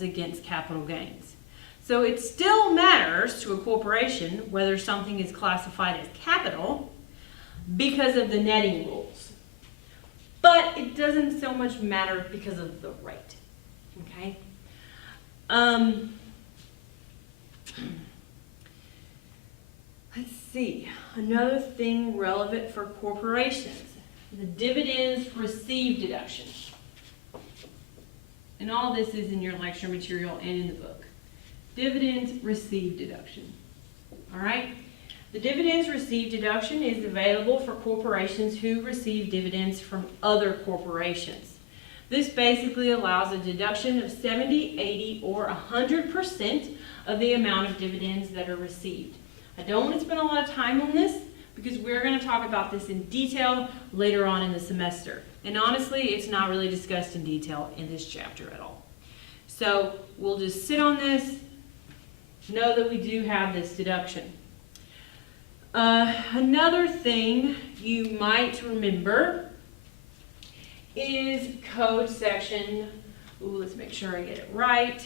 against capital gains. So it still matters to a corporation whether something is classified as capital because of the netting rules. But it doesn't so much matter because of the rate. Okay? Let's see. Another thing relevant for corporations, the dividends received deduction. And all this is in your lecture material and in the book. Dividends received deduction. All right? The dividends received deduction is available for corporations who receive dividends from other corporations. This basically allows a deduction of 70, 80, or 100% of the amount of dividends that are received. I don't want to spend a lot of time on this because we're going to talk about this in detail later on in the semester. And honestly, it's not really discussed in detail in this chapter at all. So we'll just sit on this, know that we do have this deduction. Another thing you might remember is code section, let's make sure I get it right,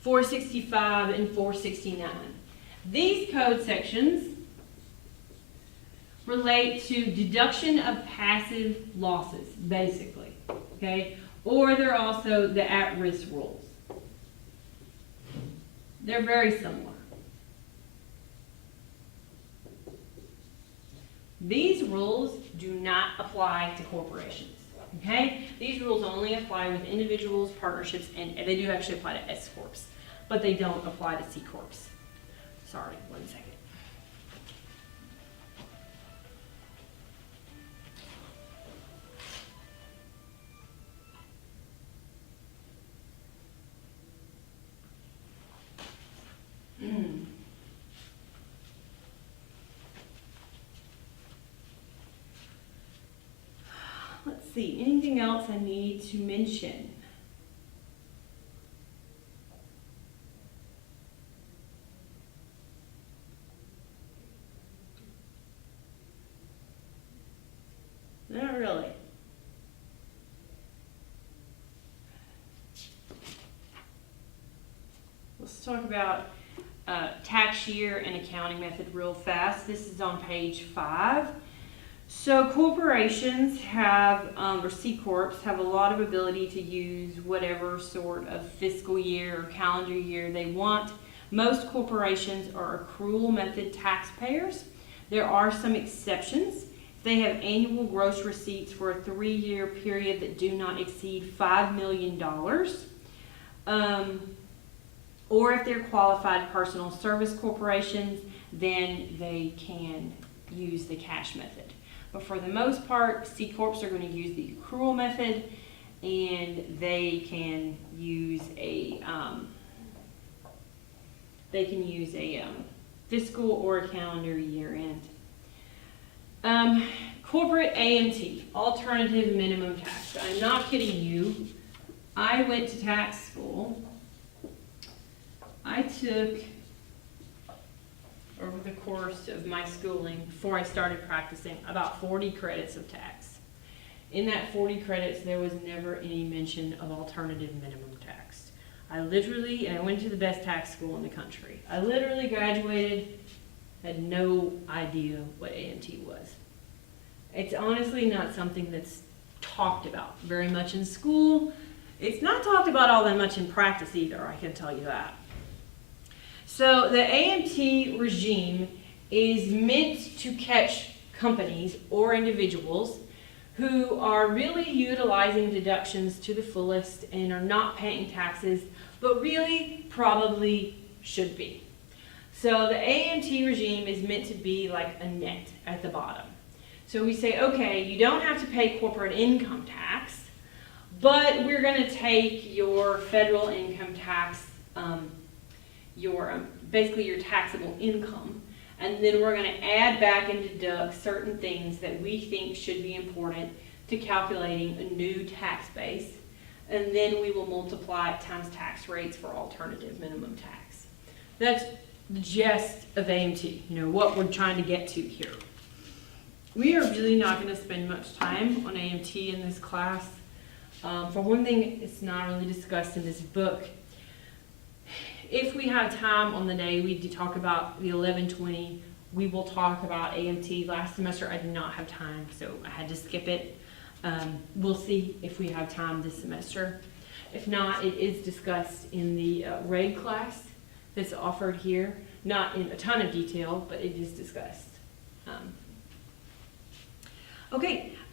465 and 469. These code sections relate to deduction of passive losses, basically, okay? Or they're also the at-risk rules. They're very similar. These rules do not apply to corporations, okay? These rules only apply with individuals, partnerships, and they do actually apply to S Corps, but they don't apply to C Corps. Sorry, 1 second. Let's see, anything else I need to mention? Not really. Let's talk about tax year and accounting method real fast. This is on page 5. So corporations have, or C Corps, have a lot of ability to use whatever sort of fiscal year or calendar year they want. Most corporations are accrual method taxpayers. There are some exceptions. They have annual gross receipts for a 3-year period that do not exceed $5 million. Or if they're qualified personal service corporations, then they can use the cash method. But for the most part, C Corps are going to use the accrual method, and they can use a fiscal or a calendar year end. Corporate AMT, alternative minimum tax. I'm not kidding you. I went to tax school. I took, over the course of my schooling, before I started practicing, about 40 credits of tax. In that 40 credits, there was never any mention of alternative minimum tax. I went to the best tax school in the country. I literally graduated, had no idea what AMT was. It's honestly not something that's talked about very much in school. It's not talked about all that much in practice either, I can tell you that. So the AMT regime is meant to catch companies or individuals who are really utilizing deductions to the fullest and are not paying taxes, but really probably should be. So the AMT regime is meant to be like a net at the bottom. So we say, okay, you don't have to pay corporate income tax, but we're going to take your federal income tax, basically your taxable income, and then we're going to add back and deduct certain things that we think should be important to calculating a new tax base, and then we will multiply it times tax rates for alternative minimum tax. That's the gist of AMT, what we're trying to get to here. We are really not going to spend much time on AMT in this class. For one thing, it's not really discussed in this book. If we have time on the day, we do talk about the 1120. We will talk about AMT. Last semester, I did not have time, so I had to skip it. We'll see if we have time this semester. If not, it is discussed in the reg class that's offered here. Not in a ton of detail, but it is discussed.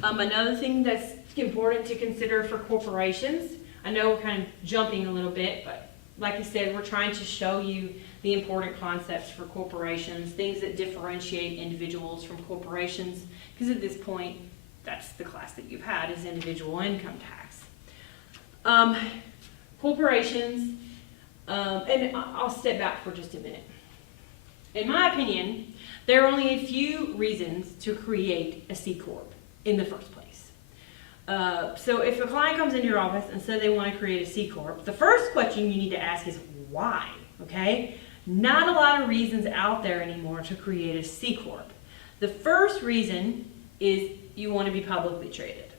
Another thing that's important to consider for corporations, I know we're kind of jumping a little bit, but like I said, we're trying to show you the important concepts for corporations, things that differentiate individuals from corporations, because at this point, that's the class that you've had, is individual income tax. Corporations, and I'll step back for just a minute. In my opinion, there are only a few reasons to create a C Corp in the first place. So if a client comes into your office and says they want to create a C Corp, the first question you need to ask is why, okay? Not a lot of reasons out there anymore to create a C Corp. The first reason is you want to be publicly traded.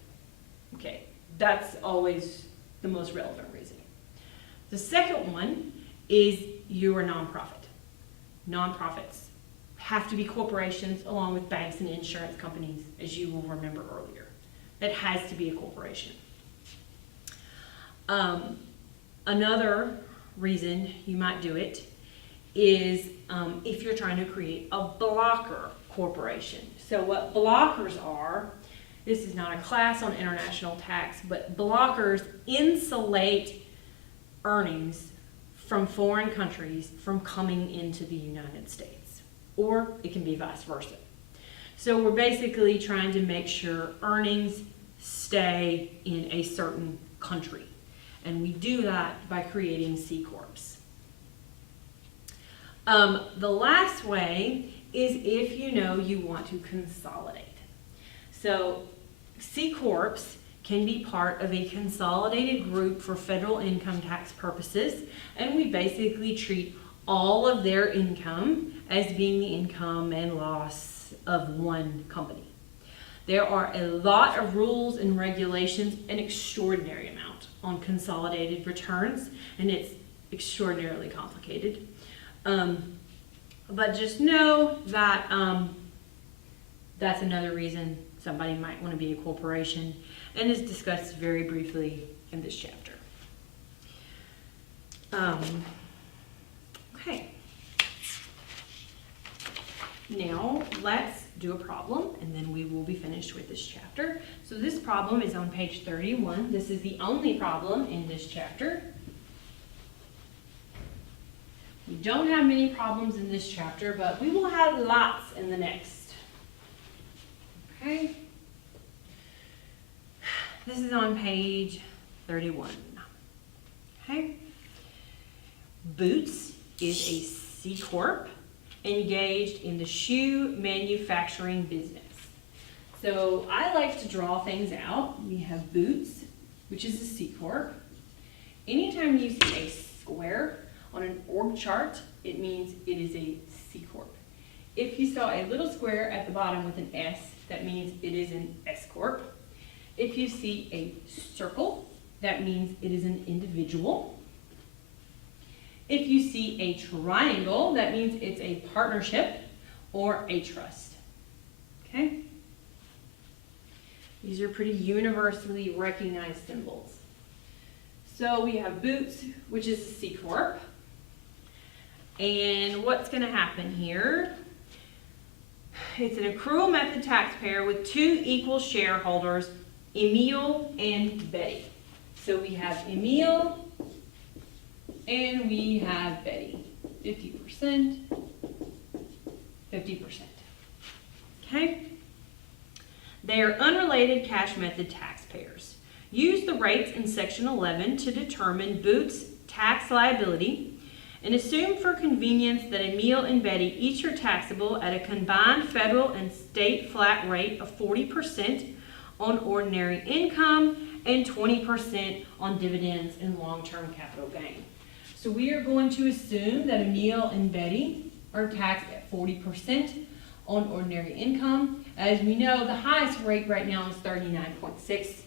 Okay, that's always the most relevant reason. The second one is you're a nonprofit. Nonprofits have to be corporations along with banks and insurance companies, as you will remember earlier. That has to be a corporation. Another reason you might do it is if you're trying to create a blocker corporation. So what blockers are, this is not a class on international tax, but blockers insulate earnings from foreign countries from coming into the United States, or it can be vice versa. So we're basically trying to make sure earnings stay in a certain country, and we do that by creating C Corps. The last way is if you want to consolidate. So C Corps can be part of a consolidated group for federal income tax purposes, and we basically treat all of their income as being the income and loss of one company. There are a lot of rules and regulations, an extraordinary amount on consolidated returns, and it's extraordinarily complicated. But just know that that's another reason somebody might want to be a corporation, and is discussed very briefly in this chapter. Okay. Now let's do a problem, and then we will be finished with this chapter. So this problem is on page 31. This is the only problem in this chapter. We don't have many problems in this chapter, but we will have lots in the next. Okay. This is on page 31. Okay. Boots is a C Corp engaged in the shoe manufacturing business. So I like to draw things out. We have Boots, which is a C Corp. Anytime you see a square on an org chart, it means it is a C Corp. If you saw a little square at the bottom with an S, that means it is an S Corp. If you see a circle, that means it is an individual. If you see a triangle, that means it's a partnership or a trust. Okay? These are pretty universally recognized symbols. So we have Boots, which is a C Corp. And what's going to happen here? It's an accrual method taxpayer with two equal shareholders, Emil and Betty. So we have Emil and we have Betty. 50%, 50%. Okay? They are unrelated cash method taxpayers. Use the rates in section 11 to determine Boots' tax liability, and assume for convenience that Emil and Betty each are taxable at a combined federal and state flat rate of 40% on ordinary income and 20% on dividends and long-term capital gain. So we are going to assume that Emil and Betty are taxed at 40% on ordinary income. As we know, the highest rate right now is 39.6.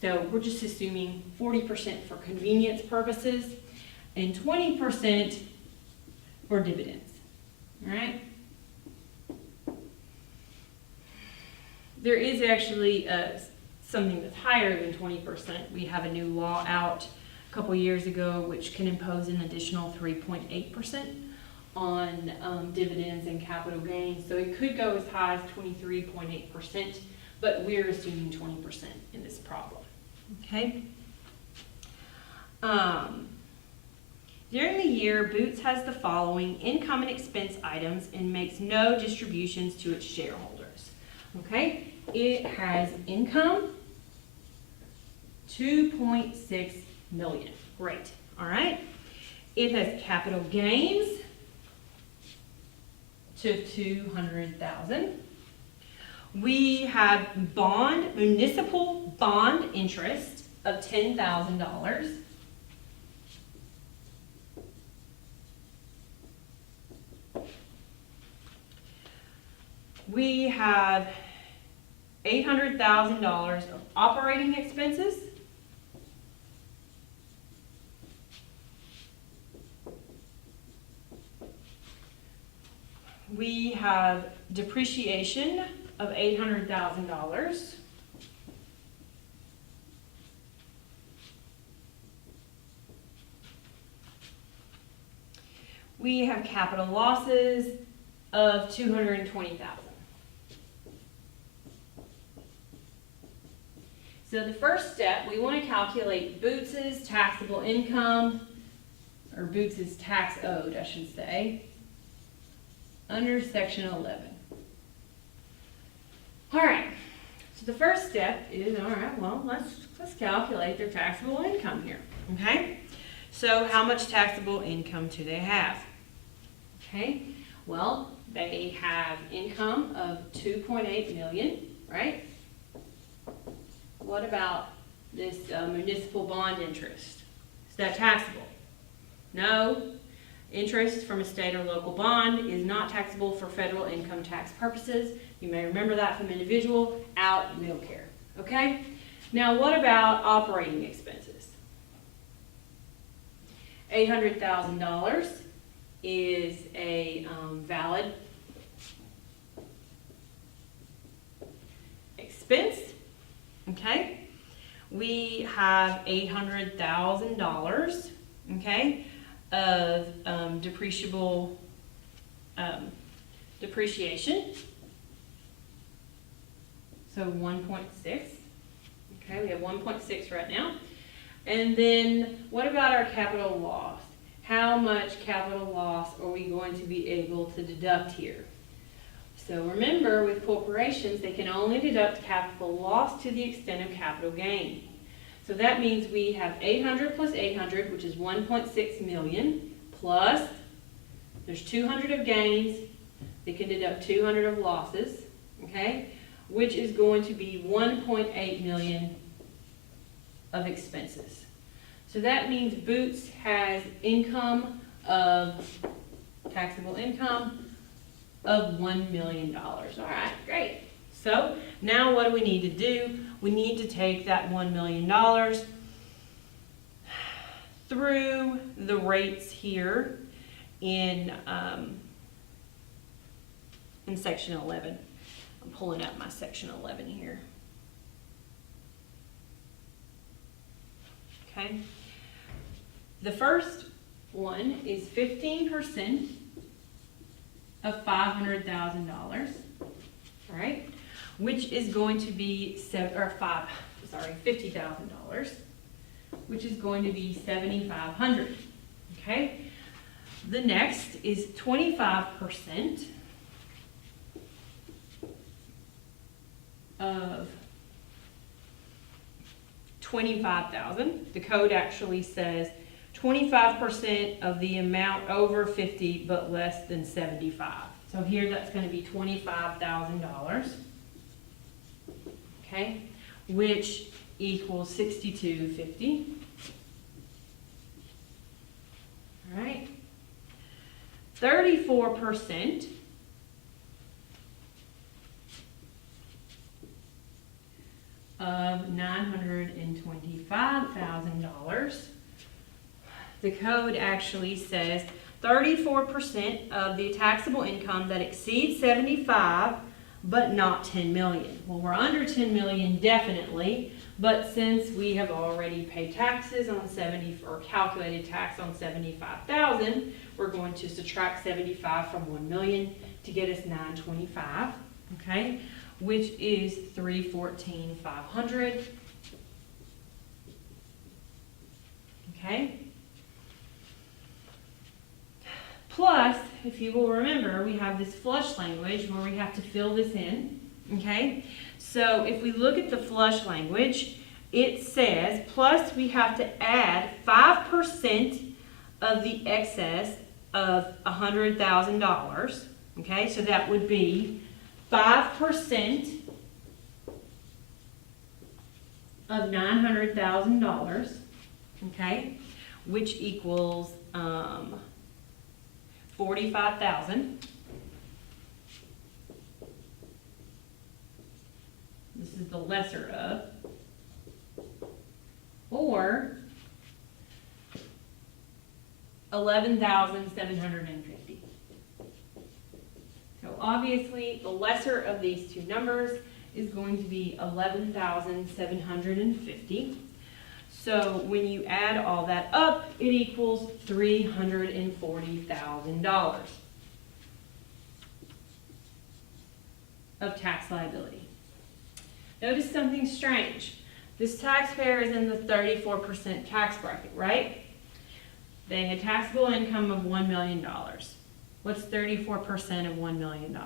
So we're just assuming 40% for convenience purposes and 20% for dividends. All right? There is actually something that's higher than 20%. We have a new law out a couple years ago which can impose an additional 3.8% on dividends and capital gains. So it could go as high as 23.8%, but we're assuming 20% in this problem. Okay? During the year, Boots has the following income and expense items and makes no distributions to its shareholders. Okay? It has income, 2.6 million. Great. All right? It has capital gains to 200,000. We have municipal bond interest of $10,000. We have $800,000 of operating expenses. We have depreciation of $800,000. We have capital losses of $220,000. So the first step, we want to calculate Boots's taxable income, or Boots's tax owed, I should say, under section 11. All right, so the first step is, all right, well, let's calculate their taxable income here, okay? So how much taxable income do they have? Okay, well, they have income of 2.8 million, right? What about this municipal bond interest? Is that taxable? No. Interest from a state or local bond is not taxable for federal income tax purposes. You may remember that from individual, out, you don't care. Okay? Now what about operating expenses? $800,000 is a valid expense. Okay? We have $800,000, okay, of depreciable depreciation. So 1.6. Okay, we have 1.6 right now. And then what about our capital loss? How much capital loss are we going to be able to deduct here? So remember, with corporations, they can only deduct capital loss to the extent of capital gain. So that means we have 800 plus 800, which is 1.6 million, plus there's 200 of gains. They can deduct 200 of losses, okay, which is going to be 1.8 million of expenses. So that means Boots has income of, taxable income of $1 million. All right, great. So now what do we need to do? We need to take that $1 million through the rates here in section 11. I'm pulling up my section 11 here. Okay. The first one is 15% of $500,000, all right, which is going to be $50,000, which is going to be $7,500. Okay. The next is 25% of 25,000. The code actually says 25% of the amount over 50 but less than 75. So here that's going to be $25,000. Okay, which equals $62.50. All right. 34% of $925,000. The code actually says 34% of the taxable income that exceeds 75, but not 10 million. Well, we're under 10 million definitely, but since we have already paid taxes on 70, or calculated tax on 75,000, we're going to subtract 75 from 1 million to get us 925, okay, which is 314,500. Okay. Plus, if you will remember, we have this flush language where we have to fill this in. Okay. So if we look at the flush language, it says, plus we have to add 5% of the excess of $100,000. Okay. So that would be 5% of $900,000. Okay, which equals 45,000. This is the lesser of, or 11,750. So obviously, the lesser of these two numbers is going to be 11,750. So when you add all that up, it equals $340,000 of tax liability. Notice something strange. This taxpayer is in the 34% tax bracket, right? They had taxable income of $1 million. What's 34% of $1 million?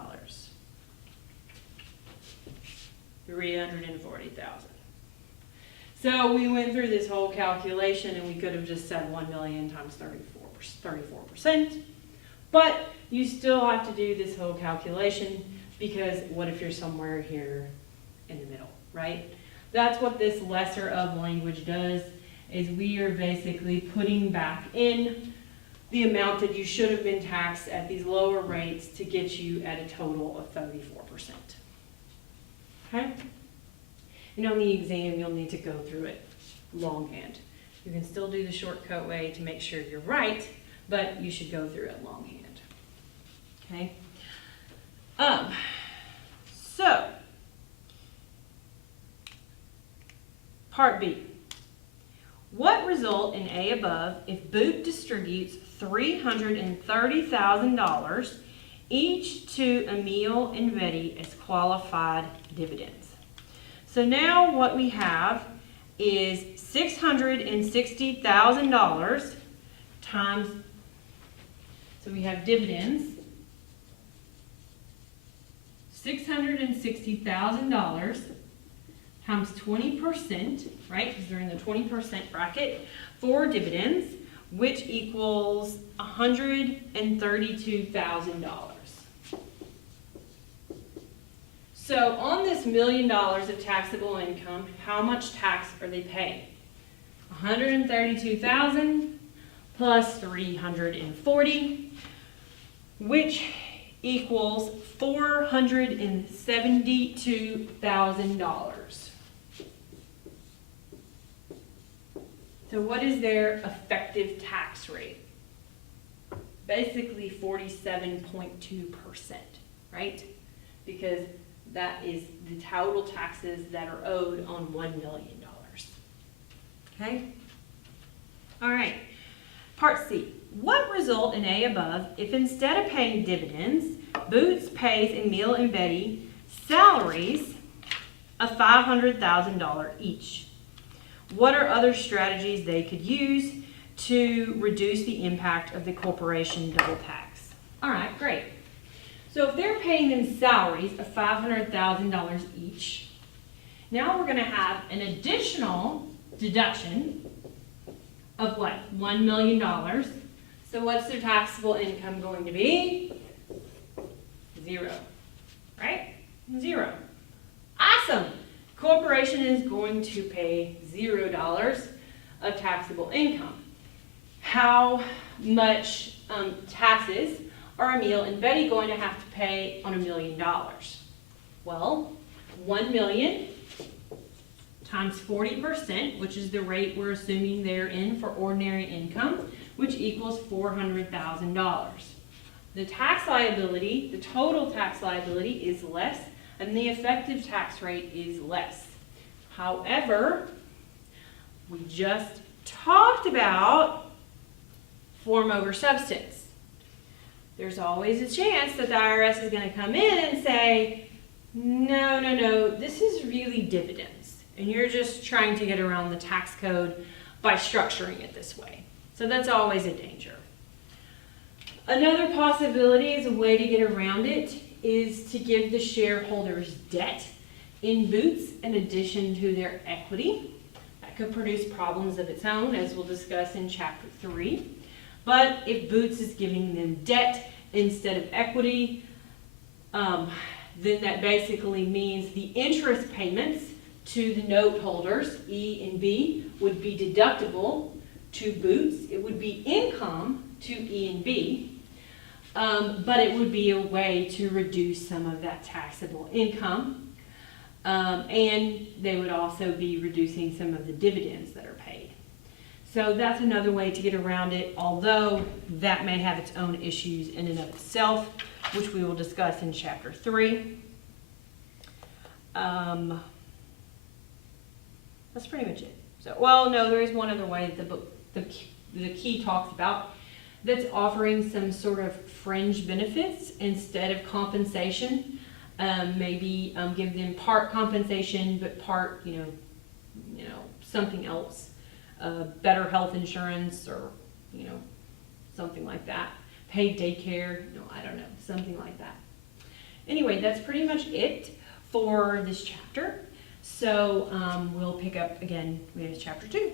340,000. So we went through this whole calculation and we could have just said 1 million times 34%. But you still have to do this whole calculation because what if you're somewhere here in the middle, right? That's what this lesser of language does, is we are basically putting back in the amount that you should have been taxed at these lower rates to get you at a total of 34%. Okay? And on the exam, you'll need to go through it longhand. You can still do the shortcut way to make sure you're right, but you should go through it longhand. Okay? So, Part B. What result in A above if Boot distributes $330,000 each to Emil and Betty as qualified dividends? So now what we have is $660,000 times, so we have dividends, $660,000 times 20%, right, because they're in the 20% bracket for dividends, which equals $132,000. So on this $1 million of taxable income, how much tax are they paying? $132,000 plus $340, which equals $472,000. So what is their effective tax rate? Basically 47.2%, right? Because that is the total taxes that are owed on $1 million. Okay? All right. Part C. What result in A above if instead of paying dividends, Boots pays Emil and Betty salaries of $500,000 each? What are other strategies they could use to reduce the impact of the corporation double tax? All right, great. So if they're paying them salaries of $500,000 each, now we're going to have an additional deduction of what? $1 million. So what's their taxable income going to be? 0. Right? 0. Awesome. Corporation is going to pay $0 of taxable income. How much taxes are Emil and Betty going to have to pay on $1 million? Well, 1 million times 40%, which is the rate we're assuming they're in for ordinary income, which equals $400,000. The tax liability, the total tax liability is less, and the effective tax rate is less. However, we just talked about form over substance. There's always a chance that the IRS is going to come in and say, no, this is really dividends, and you're just trying to get around the tax code by structuring it this way. So that's always a danger. Another possibility is a way to get around it is to give the shareholders debt in Boots in addition to their equity. That could produce problems of its own, as we'll discuss in Chapter 3. But if Boots is giving them debt instead of equity, then that basically means the interest payments to the note holders, E and B, would be deductible to Boots. It would be income to E and B, but it would be a way to reduce some of that taxable income. And they would also be reducing some of the dividends that are paid. So that's another way to get around it, although that may have its own issues in and of itself, which we will discuss in Chapter 3. That's pretty much it. So, well, no, there is one other way that the book, the key talks about, that's offering some sort of fringe benefits instead of compensation. Maybe give them part compensation, but part, something else, better health insurance, or something like that. Paid daycare, I don't know, something like that. Anyway, that's pretty much it for this chapter. So we'll pick up again with Chapter 2.